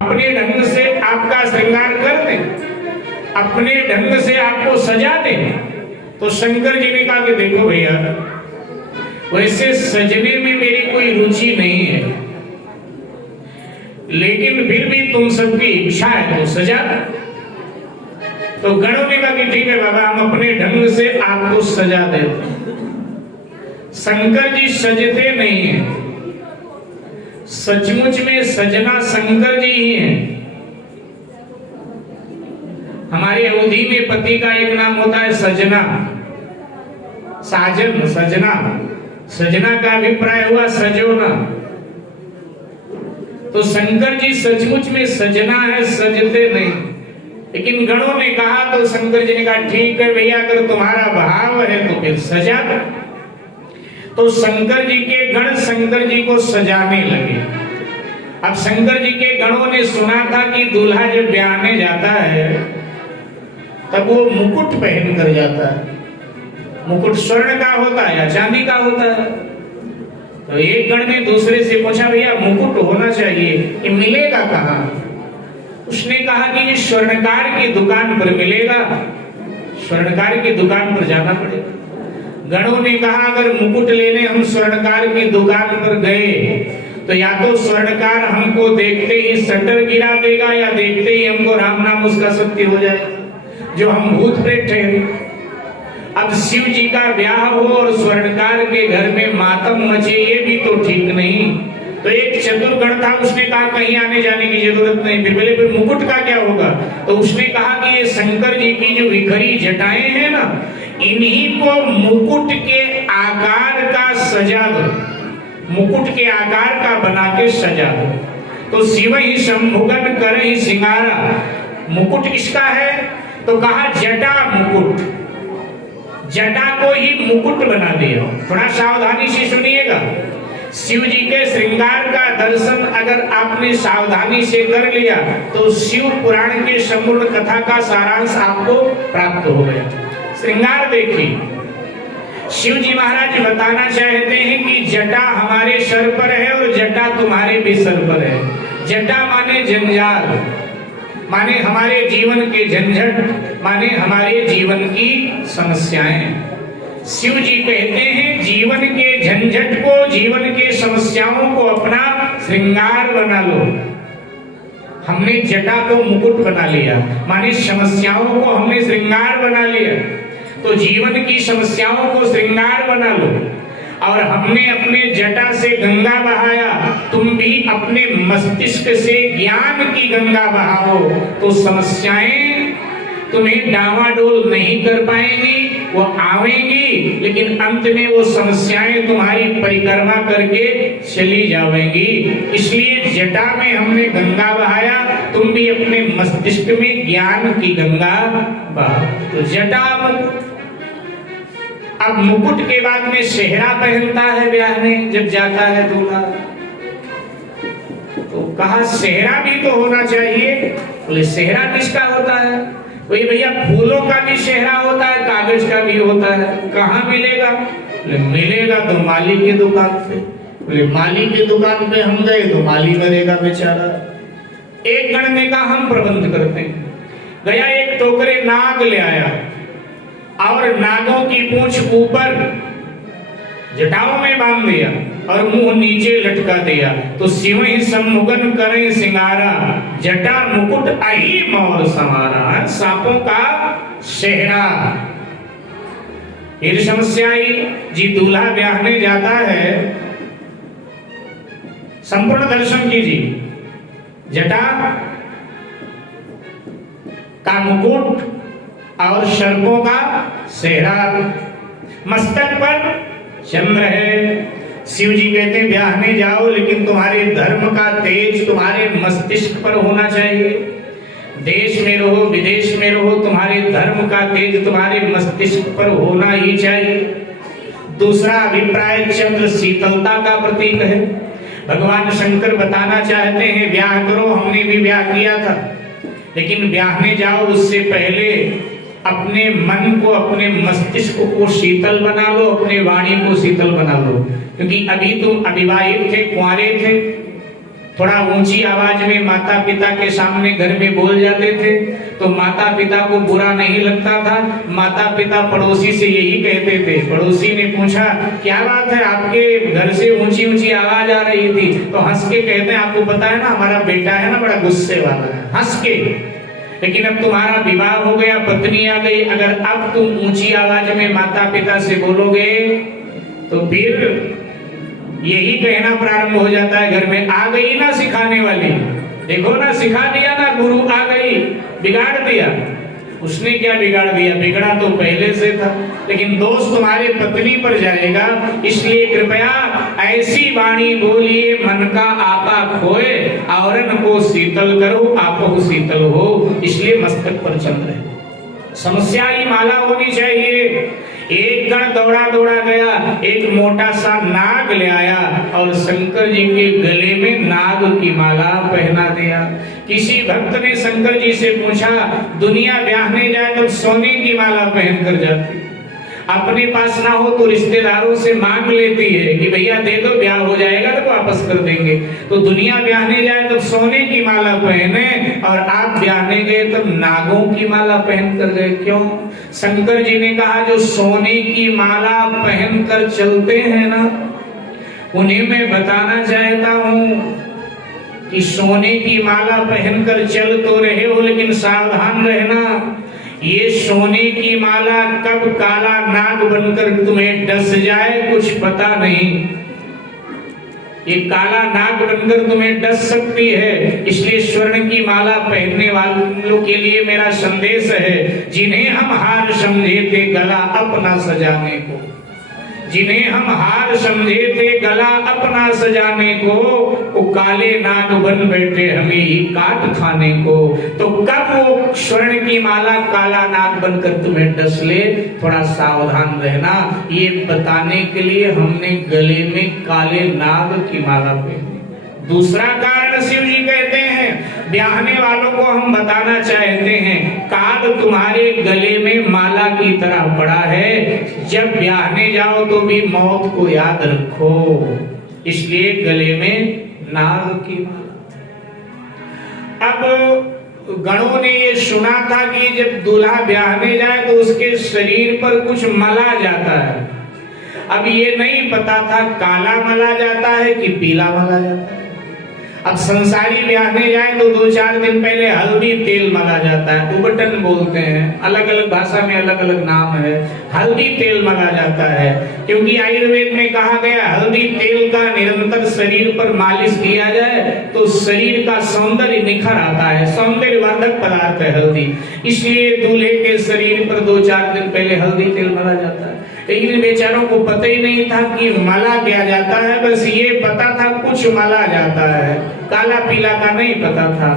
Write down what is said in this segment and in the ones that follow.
अपने ढंग से आपका श्रृंगार कर दें, अपने ढंग से आपको सजा दें। तो शंकर जी ने कहा कि देखो भैया, वैसे सजने में मेरी कोई रुचि नहीं है, लेकिन फिर भी तुम सबकी इच्छा है तो सजा। तो गणों ने कहा कि ठीक है बाबा, हम अपने ढंग से आपको सजा देते। शंकर जी सजते नहीं हैं, सचमुच में सजना शंकर जी ही हैं। हमारे अवधि में पति का एक नाम होता है सजना, साजन, सजना। सजना का अभिप्राय हुआ सजोना। तो शंकर जी सचमुच में सजना है, सजते नहीं। लेकिन गणों ने कहा तो शंकर जी ने कहा ठीक है भैया, अगर तुम्हारा भाव है तो फिर सजा। तो शंकर जी के गण शंकर जी को सजाने लगे। अब शंकर जी के गणों ने सुना था कि दूल्हा जब ब्याहने जाता है तब वो मुकुट पहन कर जाता है। मुकुट स्वर्ण का होता है या चांदी का होता है? तो एक गण ने दूसरे से पूछा भैया मुकुट होना चाहिए, ये मिलेगा कहाँ? उसने कहा कि ये स्वर्णकार की दुकान पर मिलेगा, स्वर्णकार की दुकान पर जाना पड़ेगा। गणों ने कहा अगर मुकुट लेने हम स्वर्णकार की दुकान पर गए तो या तो स्वर्णकार हमको देखते ही शटर गिरा देगा या देखते ही हमको राम नाम उसका सत्य हो जाए, जो हम भूत प्रेत ठहरे। अब शिव जी का ब्याह हो और स्वर्णकार के घर में मातम मचे, ये भी तो ठीक नहीं। तो एक चतुर्गण था, उसने कहा कहीं आने जाने की जरूरत नहीं, फिर मुकुट का क्या होगा? तो उसने कहा कि ये शंकर जी की जो विखरी जटाएं हैं ना, इन्हीं को मुकुट के आकार का सजा दो, मुकुट के आकार का बना के सजा दो। तो शिव ही शंभुगन कर ही सिंगारा। मुकुट किसका है? तो कहा जटा मुकुट, जटा को ही मुकुट बना दिया। थोड़ा सावधानी से सुनिएगा। शिव जी के श्रृंगार का दर्शन अगर आपने सावधानी से कर लिया तो शिव पुराण के संपूर्ण कथा का सारांश आपको प्राप्त हो गया। श्रृंगार देखिए, शिव जी महाराज बताना चाहते हैं कि जटा हमारे सर पर है और जटा तुम्हारे भी सर पर है। जटा माने जंजाल, माने हमारे जीवन के झंझट, माने हमारे जीवन की समस्याएं। शिव जी कहते हैं जीवन के झंझट को, जीवन के समस्याओं को अपना श्रृंगार बना लो। हमने जटा को मुकुट बना लिया, माने समस्याओं को हमने श्रृंगार बना लिया। तो जीवन की समस्याओं को श्रृंगार बना लो। और हमने अपने जटा से गंगा बहाया, तुम भी अपने मस्तिष्क से ज्ञान की गंगा बहाओ, तो समस्याएं तुम्हें डावाडोल नहीं कर पाएंगी। वो आवेंगी लेकिन अंत में वो समस्याएं तुम्हारी परिक्रमा करके चली जाएंगी। इसलिए जटा में हमने गंगा बहाया, तुम भी अपने मस्तिष्क में ज्ञान की गंगा बहाओ। तो जटा मुकुट। अब मुकुट के बाद में सेहरा पहनता है ब्याह में जब जाता है दूल्हा। तो कहा सेहरा भी तो होना चाहिए। बोले सेहरा किसका होता है? वही भैया फूलों का भी सेहरा होता है, कागज का भी होता है। कहाँ मिलेगा? बोले मिलेगा तो माली की दुकान पे। बोले माली की दुकान पे हम गए तो माली मरेगा बेचारा। एक गण ने कहा हम प्रबंध करते हैं। गया एक टोकरे नाग ले आया और नागों की पूंछ ऊपर जटाओं में बांध दिया और मुंह नीचे लटका दिया। तो शिव ही सम्मुगन करे सिंगारा, जटा मुकुट आई मोर समारा। सांपों का सेहरा। फिर समस्या आई जी, दूल्हा ब्याहने जाता है, संपूर्ण दर्शन कीजिए। जटा का मुकुट और सर्पों का सेहरा, मस्तक पर चंद्र है। शिव जी कहते हैं ब्याहने जाओ लेकिन तुम्हारे धर्म का तेज तुम्हारे मस्तिष्क पर होना चाहिए। देश में रहो विदेश में रहो, तुम्हारे धर्म का तेज तुम्हारे मस्तिष्क पर होना ही चाहिए। दूसरा अभिप्राय, चंद्र शीतलता का प्रतीक है। भगवान शंकर बताना चाहते हैं ब्याह करो, हमने भी ब्याह किया था, लेकिन ब्याहने जाओ उससे पहले अपने मन को, अपने मस्तिष्क को शीतल बना लो, अपने वाणी को शीतल बना लो। क्योंकि अभी तुम अविवाहित थे, कुंवारे थे, थोड़ा ऊंची आवाज में माता पिता के सामने घर में बोल जाते थे तो माता पिता को बुरा नहीं लगता था। माता पिता पड़ोसी से यही कहते थे। पड़ोसी ने पूछा क्या बात है, आपके घर से ऊंची ऊंची आवाज आ रही थी, तो हंस के कहते हैं आपको पता है ना हमारा बेटा है ना बड़ा गुस्से वाला है, हंस के। लेकिन अब तुम्हारा विवाह हो गया, पत्नी आ गई, अगर अब तुम ऊंची आवाज में माता पिता से बोलोगे तो फिर यही कहना प्रारंभ हो जाता है घर में, आ गई ना सिखाने वाली, देखो ना सिखा दिया ना गुरु, आ गई, बिगाड़ दिया। उसने क्या बिगाड़ दिया, बिगड़ा तो पहले से था। लेकिन दोष तुम्हारे पत्नी पर जाएगा, इसलिए कृपया ऐसी वाणी बोलिए मन का आपा खोए, आवरण को शीतल करो आपो शीतल हो। इसलिए मस्तक पर चल रहे समस्या ही माला होनी चाहिए। एक गण दौड़ा दौड़ा गया, एक मोटा सा नाग ले आया और शंकर जी के गले में नाग की माला पहना दिया। किसी भक्त ने शंकर जी से पूछा दुनिया ब्याहने जाए तो सोने की माला पहन कर जाती, अपने पास ना हो तो रिश्तेदारों से मांग लेती है कि भैया दे दो, ब्याह हो जाएगा तो वापस कर देंगे। तो दुनिया ब्याहने जाए तो सोने की माला पहने और आप ब्याहने गए तो नागों की माला पहन कर गए, क्यों? शंकर जी ने कहा जो सोने की माला पहन कर चलते हैं ना, उन्हें मैं बताना चाहता हूँ कि सोने की माला पहनकर चल तो रहे हो लेकिन सावधान रहना, ये सोने की माला कब काला नाग बनकर तुम्हें डस जाए कुछ पता नहीं। ये काला नाग बनकर तुम्हें डस सकती है। इसलिए स्वर्ण की माला पहनने वालों के लिए मेरा संदेश है, जिन्हें हम हार समझे थे गला अपना सजाने को, जिन्हें हम हार समझे थे गला अपना सजाने को, वो काले नाग बन बैठे हमें ही काट खाने को। तो कब वो स्वर्ण की माला काला नाग बनकर तुम्हें डस ले, थोड़ा सावधान रहना। ये बताने के लिए हमने गले में काले नाग की माला पहनी। दूसरा कारण शिव जी कहते हैं ब्याहने वालों को हम बताना चाहते हैं, काग तुम्हारे गले में माला की तरह पड़ा है, जब ब्याहने जाओ तो भी मौत को याद रखो, इसलिए गले में नाग की माला। अब गणों ने ये सुना था कि जब दूल्हा ब्याहने जाए तो उसके शरीर पर कुछ मला जाता है। अब ये नहीं पता था काला मला जाता है कि पीला मला जाता है। अब संसारी ब्याहने जाए तो 2-4 दिन पहले हल्दी तेल मला जाता है, उबटन बोलते हैं, अलग अलग भाषा में अलग अलग नाम है। हल्दी तेल मला जाता है क्योंकि आयुर्वेद में कहा गया हल्दी तेल का निरंतर शरीर पर मालिश किया जाए तो शरीर का सौंदर्य निखर आता है, सौंदर्य वर्धक पदार्थ है हल्दी। इसलिए दूल्हे के शरीर पर 2-4 दिन पहले हल्दी तेल मला जाता है। लेकिन बेचारों को पता ही नहीं था कि मला क्या जाता है, बस ये पता था कुछ मला जाता है, काला पीला का नहीं पता था।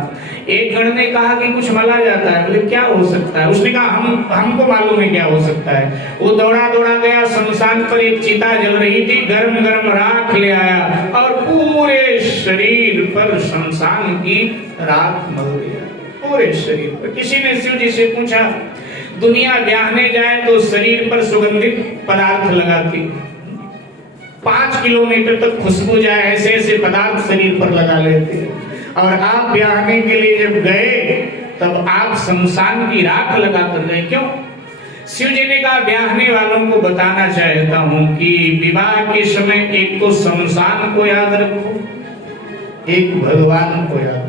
एक गण ने कहा कि कुछ मला जाता है, बोले क्या हो सकता है? उसने कहा हमको मालूम है क्या हो सकता है। वो दौड़ा दौड़ा गया, शमशान पर एक चिता जल रही थी, गरम गरम राख ले आया और पूरे शरीर पर शमशान की राख मल दिया, पूरे शरीर पर। किसी ने शिव जी से पूछा दुनिया ब्याहने जाए तो शरीर पर सुगंधित पदार्थ लगाती, 5 किलोमीटर तक खुशबू जाए ऐसे ऐसे पदार्थ शरीर पर लगा लेते, और आप ब्याहने के लिए जब गए तब आप शमशान की राख लगा कर गए, क्यों? शिव जी ने कहा ब्याहने वालों को बताना चाहता हूं कि विवाह के समय एक तो शमशान को याद रखो, एक भगवान को याद रखो।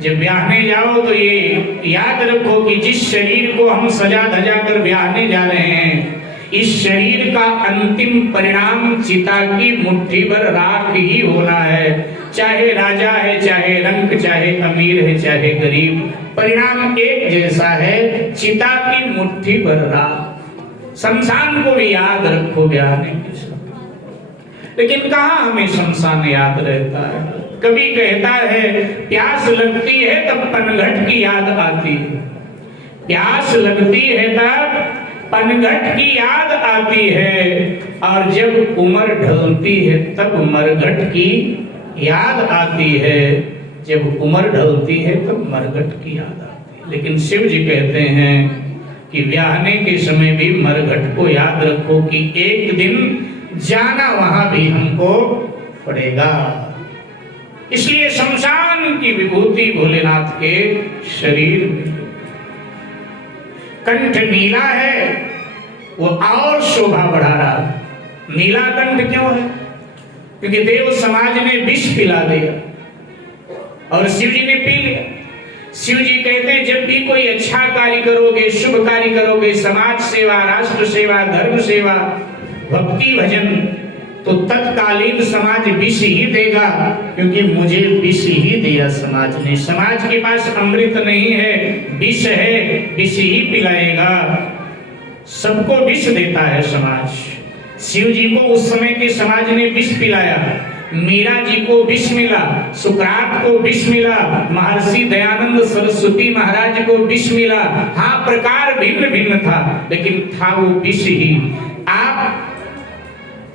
जब ब्याहने जाओ तो ये याद रखो कि जिस शरीर को हम सजा धजा कर ब्याहने जा रहे हैं, इस शरीर का अंतिम परिणाम चिता की मुट्ठी भर राख ही होना है। चाहे राजा है, चाहे रंक, चाहे अमीर है, चाहे गरीब, परिणाम एक जैसा है, चिता की मुट्ठी भर राख। शमशान को भी याद रखो ब्याहने के समय। लेकिन कहाँ हमें शमशान याद रहता है? कभी कहता है प्यास लगती है तब पनघट की याद आती है, प्यास लगती है तब पनघट की याद आती है, और जब उम्र ढलती है तब मरघट की याद आती है, जब उम्र ढलती है तब मरघट की याद आती है। लेकिन शिव जी कहते हैं कि ब्याहने के समय भी मरघट को याद रखो कि एक दिन जाना वहां भी हमको पड़ेगा। इसलिए शमशान की विभूति भोलेनाथ के शरीर में। कंठ नीला है, वो और शोभा बढ़ा रहा। नीला कंठ क्यों है? क्योंकि देव समाज ने विष पिला दिया और शिव जी ने पी लिया। शिव जी कहते हैं जब भी कोई अच्छा कार्य करोगे, शुभ कार्य करोगे, समाज सेवा, राष्ट्र सेवा, धर्म सेवा, भक्ति भजन, तो तत्कालीन समाज विष ही देगा, क्योंकि मुझे विष ही दिया समाज ने। समाज के पास अमृत नहीं है, विष है, विष ही पिलाएगा। सबको विष देता है समाज। शिव जी को उस समय के समाज ने विष पिलाया, मीरा जी को विष मिला, सुकरात को विष मिला, महर्षि दयानंद सरस्वती महाराज को विष मिला। हाँ, प्रकार भिन्न भिन्न था, लेकिन था वो विष ही।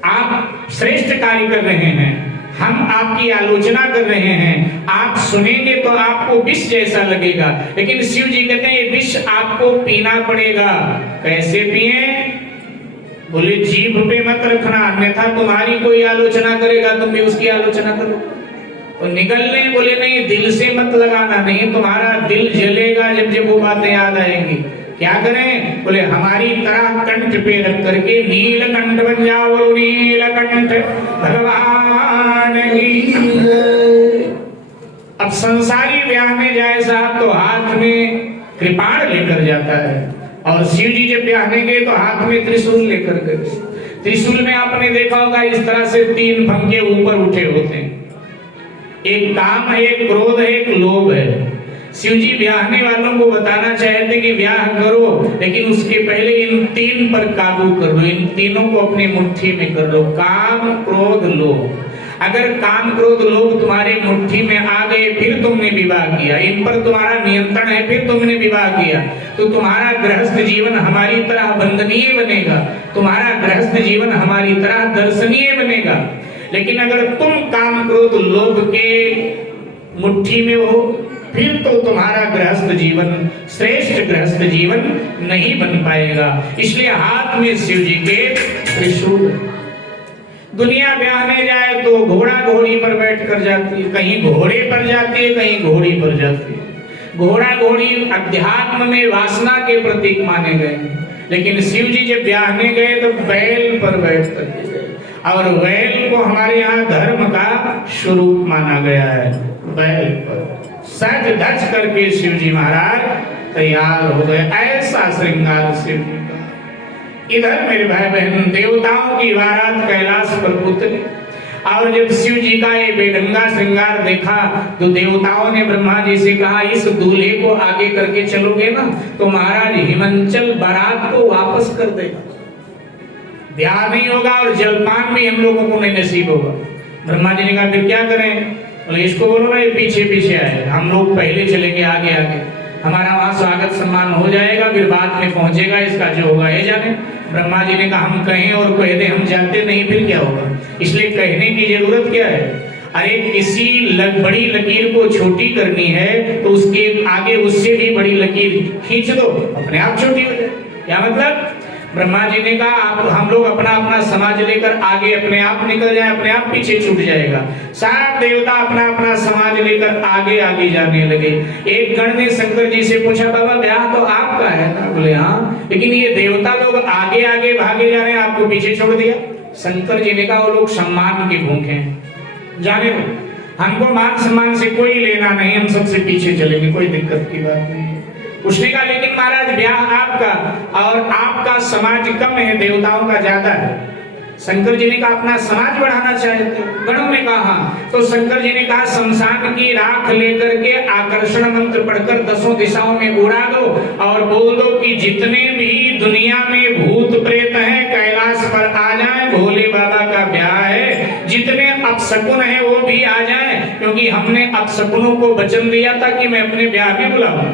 आप श्रेष्ठ कार्य कर रहे हैं, हम आपकी आलोचना कर रहे हैं, आप सुनेंगे तो आपको विष जैसा लगेगा, लेकिन शिव जी कहते हैं ये विष आपको पीना पड़ेगा। कैसे पिए? बोले जीभ पे मत रखना, अन्यथा तुम्हारी कोई आलोचना करेगा, तुम भी उसकी आलोचना करो। तो निगलने बोले नहीं, दिल से मत लगाना, नहीं तुम्हारा दिल जलेगा जब जब वो बातें याद आएंगी। क्या करें? बोले हमारी तरह कंठ पे रख करके नीलकंठ बन जाओ, नीलकंठ भगवान की। अब संसारी ब्याह में जाए साहब तो हाथ में कृपाण लेकर जाता है, और शिव जी जब ब्याहने गए तो हाथ में त्रिशूल लेकर गए। त्रिशूल में आपने देखा होगा इस तरह से 3 फंके ऊपर उठे होते हैं, एक काम है, एक क्रोध है, एक लोभ है। शिव जी ब्याहने वालों को बताना चाहते कि ब्याह करो, लेकिन उसके पहले इन 3 पर काबू कर लो, इन तीनों को अपनी मुट्ठी में कर लो। काम, क्रोध, लोभ। अगर काम, क्रोध, लोभ तुम्हारे मुट्ठी में आ गए, फिर तुमने विवाह किया, इन पर तुम्हारा नियंत्रण है, फिर तुमने विवाह किया, तो तुम्हारा गृहस्थ जीवन हमारी तरह वंदनीय बनेगा, तुम्हारा गृहस्थ जीवन हमारी तरह दर्शनीय बनेगा। लेकिन अगर तुम काम, क्रोध, लोभ के मुट्ठी में हो, फिर तो तुम्हारा गृहस्थ जीवन श्रेष्ठ गृहस्थ जीवन नहीं बन पाएगा। इसलिए हाथ में शिव जी के त्रिशूल। दुनिया ब्याहने जाए तो घोड़ा घोड़ी पर बैठ कर जाती है, कहीं घोड़े पर जाती है, कहीं घोड़ी पर जाती है। घोड़ा घोड़ी अध्यात्म में वासना के प्रतीक माने गए, लेकिन शिव जी जब ब्याहने गए तो बैल पर बैठ कर गए, और बैल को हमारे यहाँ धर्म का स्वरूप माना गया है। बैल पर सज धज करके शिव जी महाराज तैयार हो गए, ऐसा श्रृंगार शिव जी का। इधर मेरे भाई बहन देवताओं की बारात कैलाश पर उतरी, और जब शिव जी का ये बेढंगा श्रृंगार देखा तो देवताओं ने ब्रह्मा जी से कहा, इस दूल्हे को आगे करके चलोगे ना तो महाराज हिमांचल बारात को वापस कर देगा, ब्याह नहीं होगा और जलपान भी हम लोगों को नहीं नसीब होगा। ब्रह्मा जी ने कहा फिर क्या करें? बोले इसको बोलो ना ये पीछे पीछे आए, हम लोग पहले चलेंगे आगे आगे, हमारा वहां स्वागत सम्मान हो जाएगा, फिर बाद में पहुंचेगा, इसका जो होगा ये जाने। ब्रह्मा जी ने कहा हम कहें और कह दे हम जानते नहीं, फिर क्या होगा? इसलिए कहने की जरूरत क्या है? अरे किसी बड़ी लकीर को छोटी करनी है तो उसके आगे उससे भी बड़ी लकीर खींच दो, अपने आप छोटी हो जाए। क्या मतलब? ब्रह्मा जी ने कहा आप हम लोग अपना अपना समाज लेकर आगे अपने आप निकल जाए, अपने आप पीछे छूट जाएगा। सारे देवता अपना अपना समाज लेकर आगे आगे जाने लगे। एक गण ने शंकर जी से पूछा बाबा ब्याह तो आपका है ना? बोले हाँ, लेकिन ये देवता लोग आगे आगे भागे जा रहे हैं, आपको पीछे छोड़ दिया। शंकर जी ने कहा वो लोग सम्मान के भूखे हैं, जाने दो, हमको मान सम्मान से कोई लेना नहीं, हम सबसे पीछे चलेंगे, कोई दिक्कत की बात नहीं। उसने कहा लेकिन महाराज ब्याह आपका और आपका समाज कम है, देवताओं का ज्यादा है। शंकर जी ने कहा अपना समाज बढ़ाना चाहते हो? गणों ने कहा हाँ। तो शंकर जी ने कहा शमशान की राख लेकर के आकर्षण मंत्र पढ़कर 10 दिशाओं में उड़ा दो और बोल दो कि जितने भी दुनिया में भूत प्रेत हैं कैलाश पर आ जाएं, भोले बाबा का ब्याह है। जितने अपशकुन हैं वो भी आ जाएं, क्योंकि हमने अपशकुनों को वचन दिया था कि मैं अपने ब्याह भी बुलाऊं।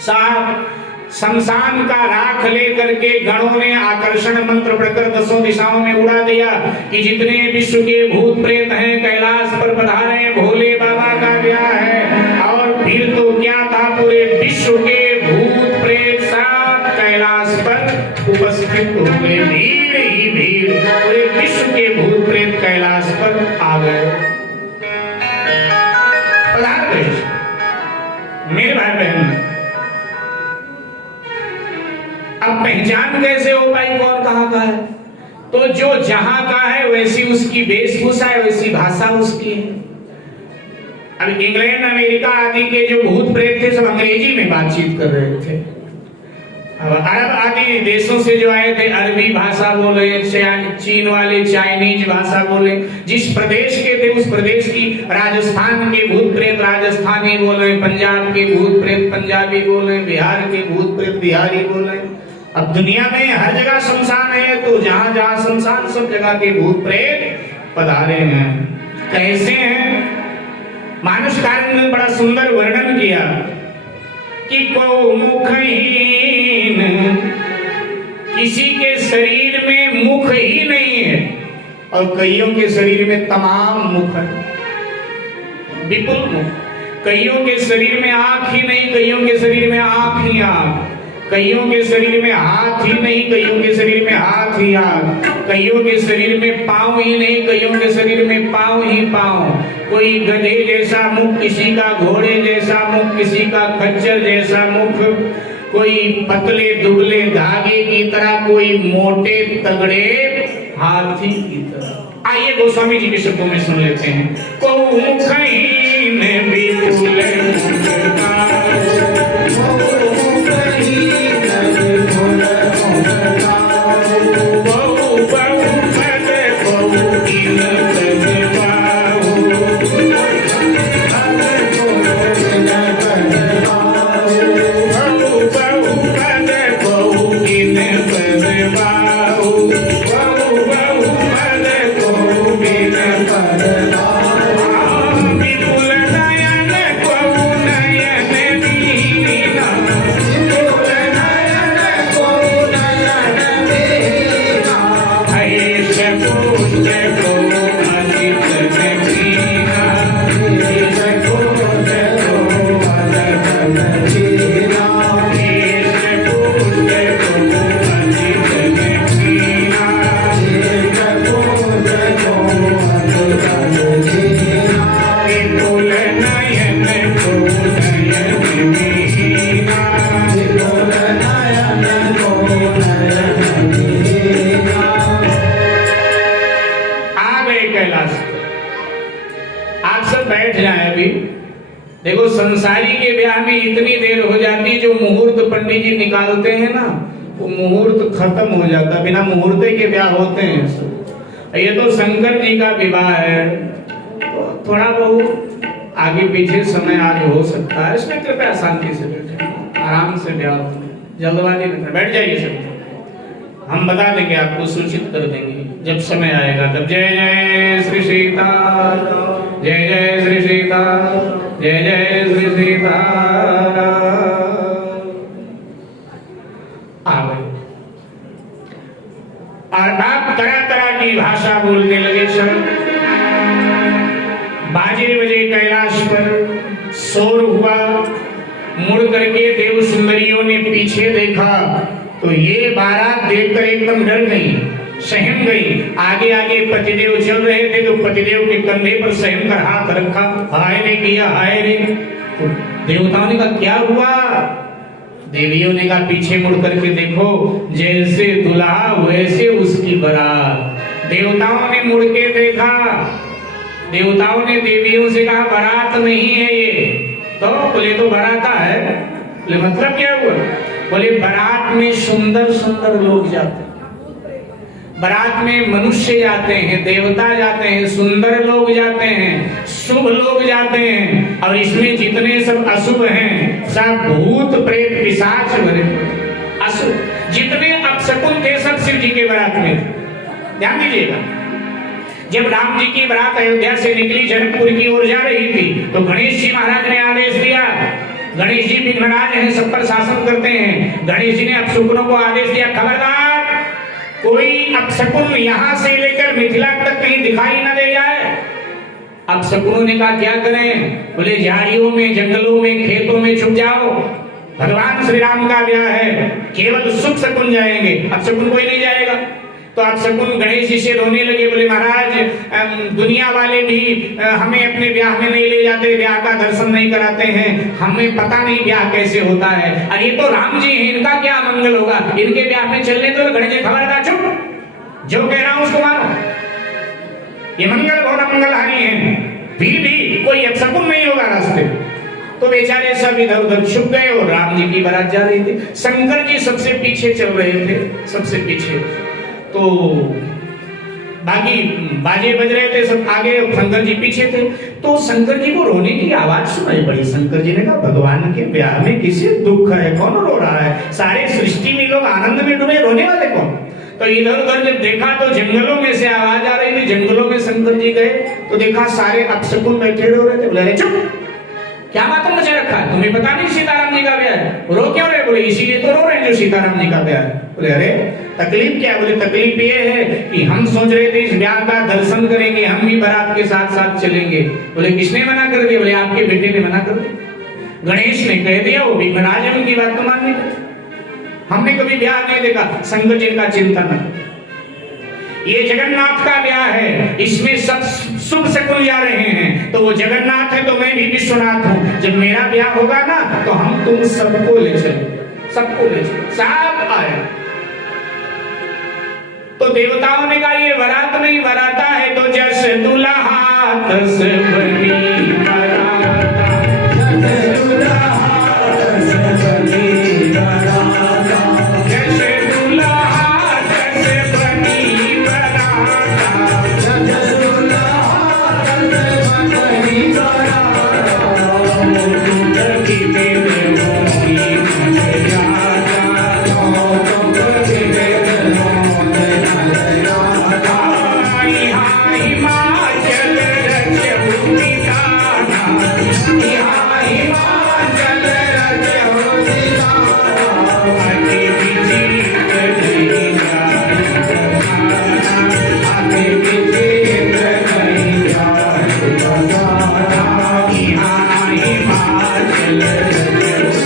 साहब शमशान का राख लेकर के गणों ने आकर्षण मंत्र पढ़कर 10 दिशाओं में उड़ा दिया कि जितने विश्व के भूत प्रेत हैं कैलाश पर पधारे, भोले बाबा का ब्याह है। और फिर तो क्या था, पूरे विश्व के भूत प्रेत सब कैलाश पर उपस्थित हो गए, भीड़ ही भीड़, पूरे विश्व के भूत प्रेत कैलाश पर आ गए। मेरे भाई बहन, अब पहचान कैसे हो भाई कौन कहाँ का है? तो जो जहां का है वैसी उसकी वेशभूषा है, वैसी भाषा उसकी है। अब इंग्लैंड अमेरिका आदि के जो भूत प्रेत थे सब अंग्रेजी में बातचीत कर रहे थे। अब अरब आदि देशों से जो आए थे अरबी भाषा बोले, चीन वाले चाइनीज भाषा बोले, जिस प्रदेश के थे उस प्रदेश की, राजस्थान के भूत प्रेत राजस्थानी बोले, पंजाब के भूत प्रेत पंजाबी बोले, बिहार के भूत प्रेत बिहारी बोले। अब दुनिया में हर जगह शमशान है, तो जहां जहां शमशान सब जगह के भूत प्रेत पधारे हैं। कैसे हैं? मानुषकार ने बड़ा सुंदर वर्णन किया कि को मुखहीन, किसी के शरीर में मुख ही नहीं है और कईयों के शरीर में तमाम मुख है, विपुल मुख। कईयों के शरीर में आंख ही नहीं, कईयों के शरीर में आंख ही आंख। कईयों के शरीर में हाथ ही नहीं, कईयों के शरीर में हाथ ही हाथ। कईयों के शरीर में पांव ही नहीं, कईयों के शरीर में पांव ही पांव। कोई गधे जैसा मुख, किसी का घोड़े जैसा मुख, किसी का खच्चर जैसा मुख, कोई पतले दुबले धागे की तरह, कोई मोटे तगड़े हाथी की तरह। आइए गोस्वामी जी के शब्दों में सुन लेते हैं। को मुखहीन विपुल देखो संसारी के ब्याह में इतनी देर हो जाती, जो मुहूर्त पंडित जी निकालते हैं ना, वो मुहूर्त खत्म हो जाता, बिना मुहूर्त के ब्याह होते हैं सब। ये तो शंकर जी का विवाह है, तो थोड़ा बहुत आगे पीछे समय आज हो सकता है, इसमें कृपया शांति से बैठे, आराम से ब्याह हो, जल्दबाजी नहीं, बैठ जाइए सब, हम बता देंगे आपको, सूचित कर देंगे जब समय आएगा तब। जय जय श्री सीताराम, जय जय श्री सीताराम, जय जय श्री सीताराम। आ गए और आप तरह तरह की भाषा बोलने लगे सब। बाजे बजे कैलाश पर, शोर हुआ, मुड़ करके देव सुंदरियों ने पीछे देखा तो ये बारात देखकर एकदम डर गई, सहम गई। आगे आगे पतिदेव चल रहे थे तो पतिदेव के कंधे पर सहम कर हाथ रखा, हाय रे किया, हाय रे। तो देवताओं ने कहा क्या हुआ? देवियों ने कहा पीछे मुड़ करके देखो, जैसे दुल्हा वैसे उसकी बारात। देवताओं ने मुड़ के देखा, देवताओं ने देवियों से कहा बारात नहीं है ये। तो बोले तो बाराता है। बोले मतलब क्या हुआ? बोले बारात में सुंदर सुंदर लोग जाते हैं, बारात में मनुष्य जाते हैं, देवता जाते हैं, सुंदर लोग जाते हैं, शुभ लोग जाते हैं, और इसमें जितने सब अशुभ हैं सब भूत प्रेत पिशाच भरे अशुभ जितने अपशकुन थे सब शिव जी के बारात में। ध्यान दीजिएगा, जब राम जी की बारात अयोध्या से निकली, जनकपुर की ओर जा रही थी, तो गणेश जी महाराज ने आदेश दिया। गणेश जी विघ्नराज हैं, सब पर शासन करते हैं। गणेश जी ने अपशकुनों को आदेश दिया, खबरदार कोई अपशकुन यहाँ से लेकर मिथिला तक कहीं दिखाई न दे जाए। अपशकुनों ने कहा क्या करें? बोले झाड़ियों में, जंगलों में, खेतों में छुप जाओ, भगवान श्री राम का ब्याह है, केवल शुभ शकुन जाएंगे, अपशकुन कोई नहीं जाएगा। तो आप शकुन गणेश जी से रोने लगे, बोले महाराज दुनिया वाले भी हमें अपने ब्याह में नहीं ले जाते, ब्याह का दर्शन नहीं कराते हैं, हमें पता नहीं ब्याह कैसे होता है। अरे ये तो राम जी हैं, इनका क्या मंगल होगा, इनके ब्याह में चलने दो। गणेश जी खबरदार चुप, जो कह रहा हूं उसको मानो, ये मंगल घोर मंगलहारी है, फिर भी कोई अपशकुन नहीं होगा रास्ते। तो बेचारे सब इधर उधर छुप गए और राम जी की बारात जा रही थी। शंकर जी सबसे पीछे चल रहे थे, सबसे पीछे। तो बाकी बाजे बज रहे थे सब आगे, शंकर जी पीछे थे। तो शंकर जी को रोने की आवाज सुनाई पड़ी। शंकर जी ने कहा भगवान के ब्याह में किसी दुख है, कौन रो रहा है, सारे सृष्टि में लोग आनंद में डूबे, रोने वाले कौन। तो इधर उधर जब देखा तो जंगलों में से आवाज आ रही थी। जंगलों में शंकर जी गए तो देखा सारे अपशकुन बैठे रो रहे थे। बोले चुप, क्या मातम मचा रखा है, तुम्हें पता नहीं सीताराम जी का ब्याह है, रो क्यों रहे। बोले इसीलिए तो रो रहे हैं जो सीताराम जी का ब्याह है। बोले अरे तकलीफ क्या है। बोले तकलीफ ये है कि हम सोच रहे थे इस ब्याह का दर्शन करेंगे, हम भी बारात के साथ साथ चलेंगे। बोले किसने मना कर दिया। बोले आपके बेटे ने मना कर दिया, गणेश ने कह दिया, वो भी महाराज है, उनकी बात तो माननी पड़ेगी, हमने कभी ब्याह नहीं देखा। शंकर जी का चिंतन, ये जगन्नाथ का ब्याह है, इसमें सब शुभ शकुन जा रहे हैं, तो वो जगन्नाथ है तो मैं भी विश्वनाथ हूं। जब मेरा ब्याह होगा ना तो हम तुम सबको ले चलेंगे, सबको ले चलेंगे। सब आए तो देवताओं ने कहा ये बारात नहीं, बाराता है तो जैसे दुल्हा तस बनी बाराता, जैसे दुल्हा तस बनी बाराता, जैसे दुल्हा तस बनी बाराता, जैसे दुल्हा तस बनी बाराता, तुम की बेटे होगी मुझे याद आओ, तुम की बेटे Thank you.